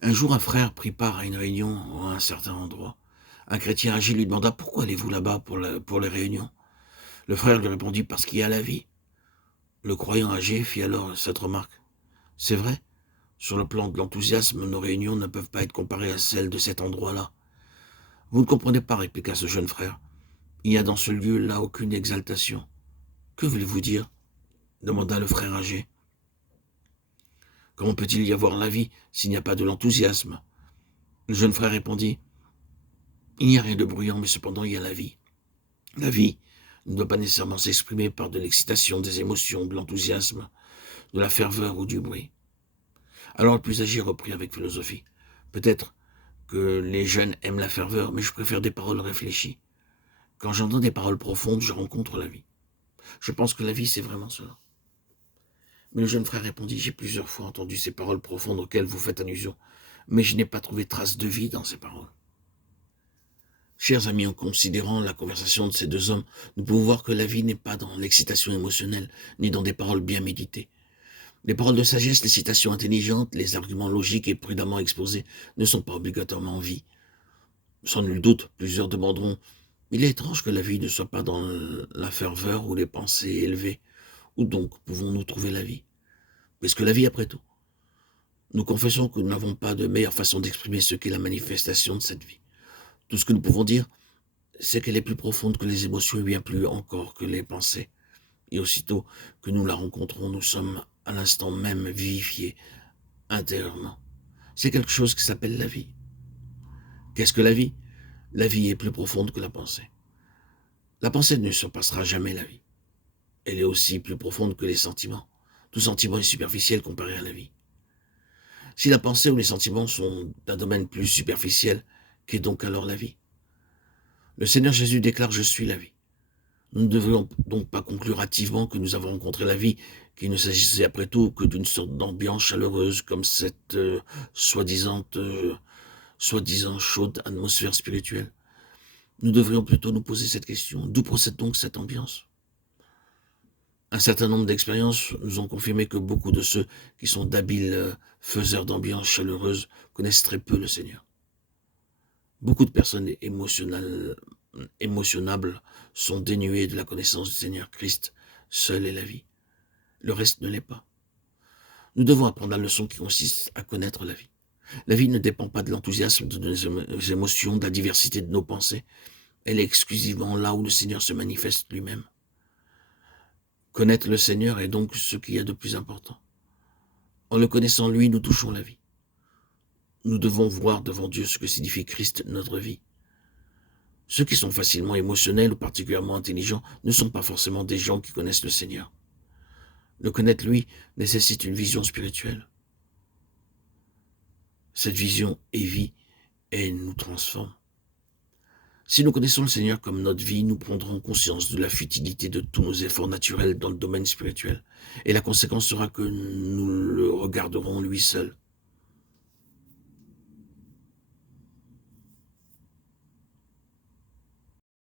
Un jour, un frère prit part à une réunion à un certain endroit. Un chrétien âgé lui demanda: «Pourquoi allez-vous là-bas pour les réunions?» Le frère lui répondit: «Parce qu'il y a la vie.» Le croyant âgé fit alors cette remarque: «C'est vrai, sur le plan de l'enthousiasme, nos réunions ne peuvent pas être comparées à celles de cet endroit-là.» «Vous ne comprenez pas», répliqua ce jeune frère. «Il n'y a dans ce lieu-là aucune exaltation.» «Que voulez-vous dire?» demanda le frère âgé. «Comment peut-il y avoir la vie s'il n'y a pas de l'enthousiasme?» Le jeune frère répondit: «Il n'y a rien de bruyant, mais cependant il y a la vie. La vie ne doit pas nécessairement s'exprimer par de l'excitation, des émotions, de l'enthousiasme, de la ferveur ou du bruit.» Alors le plus âgé reprit avec philosophie: «Peut-être que les jeunes aiment la ferveur, mais je préfère des paroles réfléchies. Quand j'entends des paroles profondes, je rencontre la vie. Je pense que la vie, c'est vraiment cela.» Mais le jeune frère répondit: «J'ai plusieurs fois entendu ces paroles profondes auxquelles vous faites allusion, mais je n'ai pas trouvé trace de vie dans ces paroles.» Chers amis, en considérant la conversation de ces deux hommes, nous pouvons voir que la vie n'est pas dans l'excitation émotionnelle, ni dans des paroles bien méditées. Les paroles de sagesse, les citations intelligentes, les arguments logiques et prudemment exposés ne sont pas obligatoirement vie. Sans nul doute, plusieurs demanderont: «Il est étrange que la vie ne soit pas dans la ferveur ou les pensées élevées. Où donc pouvons-nous trouver la vie? Est-ce que la vie après tout?» Nous confessons que nous n'avons pas de meilleure façon d'exprimer ce qu'est la manifestation de cette vie. Tout ce que nous pouvons dire, c'est qu'elle est plus profonde que les émotions et bien plus encore que les pensées. Et aussitôt que nous la rencontrons, nous sommes à l'instant même vivifiés intérieurement. C'est quelque chose qui s'appelle la vie. Qu'est-ce que la vie? La vie est plus profonde que la pensée. La pensée ne surpassera jamais la vie. Elle est aussi plus profonde que les sentiments. Tout sentiment est superficiel comparé à la vie. Si la pensée ou les sentiments sont d'un domaine plus superficiel, qu'est donc alors la vie? Le Seigneur Jésus déclare: «Je suis la vie.» Nous ne devrions donc pas conclure hâtivement que nous avons rencontré la vie, qu'il ne s'agissait après tout que d'une sorte d'ambiance chaleureuse comme cette soi-disant chaude atmosphère spirituelle. Nous devrions plutôt nous poser cette question: d'où procède donc cette ambiance? Un certain nombre d'expériences nous ont confirmé que beaucoup de ceux qui sont d'habiles faiseurs d'ambiance chaleureuse connaissent très peu le Seigneur. Beaucoup de personnes émotionnables sont dénuées de la connaissance du Seigneur Christ. Seule est la vie. Le reste ne l'est pas. Nous devons apprendre la leçon qui consiste à connaître la vie. La vie ne dépend pas de l'enthousiasme de nos émotions, de la diversité de nos pensées. Elle est exclusivement là où le Seigneur se manifeste lui-même. Connaître le Seigneur est donc ce qu'il y a de plus important. En le connaissant lui, nous touchons la vie. Nous devons voir devant Dieu ce que signifie Christ, notre vie. Ceux qui sont facilement émotionnels ou particulièrement intelligents ne sont pas forcément des gens qui connaissent le Seigneur. Le connaître, lui, nécessite une vision spirituelle. Cette vision est vie et nous transforme. Si nous connaissons le Seigneur comme notre vie, nous prendrons conscience de la futilité de tous nos efforts naturels dans le domaine spirituel. Et la conséquence sera que nous le regarderons lui seul.